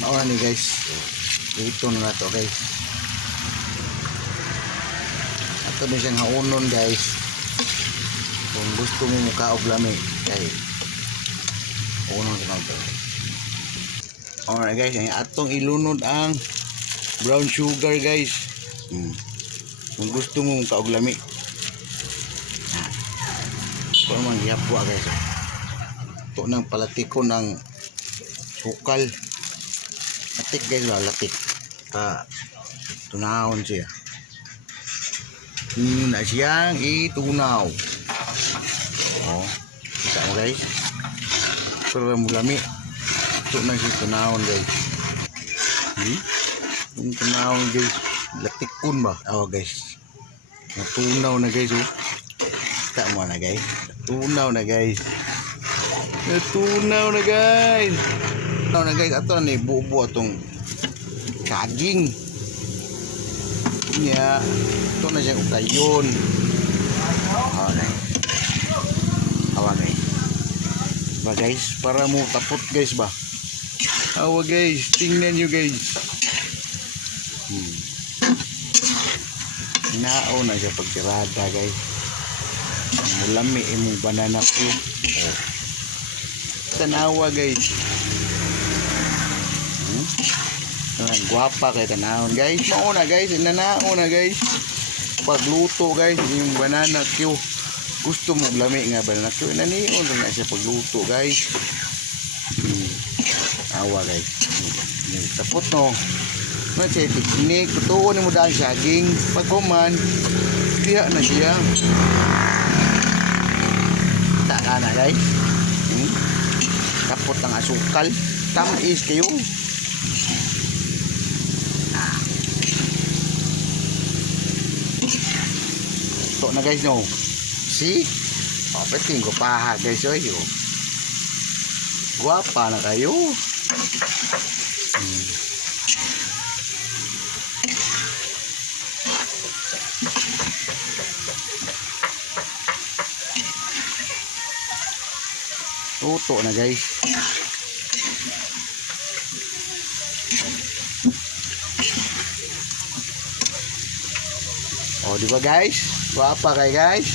Mao ni guys. Ito na to guys. Ato din siyang haunon guys. Kung gusto mo mukha og lami kay unon sa to. Alright guys, ang atong ilunod ang brown sugar guys. Kung gusto mo mukha og lami. Kung man yapwa guys. Ito nang palatikon ng sukal. Latik guys ba, latik. Tunahon siya. Hindi na siyang itunaw. Oh, kita mo guys. Pero mulami. Ito na siya tunahon guys. Yung tunahon guys. Latikon ba? Oh guys. Natunaw na guys oh. Kita mo na guys. Natunaw na guys. Natunaw na guys. Natunaw na guys. Ato na buo-buo atong saging. Nya. Ito na siya ukayon. Okay. Awa guys. Ba guys. Para mo tapot guys ba. Awa guys. Tingnan nyo guys. Nao na siya pagtirada guys. Mulami imong banana ko. Oh. Tanawa guys. Guwapa kay tanahon guys. Mauna guys, nanao na guys. Pagluto guys, yung banana Q. Gusto mo lami nga banana Q. Nanion na siya pagluto guys. Awa guys. Tapos no. Ano siya tiknik. Tutuon mo dahil saging. Pagkuman, diha na siya. Taka na guys. Tapos ang asukal. Tamis kayo. Ito na guys no. See? O, peting ko paha guys o yun. Guwapa na kayo. Tuto na guys. O di ba guys? Guwapa kay guys.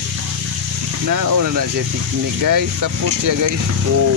Nauna na siya tiknik guys. Tapos siya guys. Oh.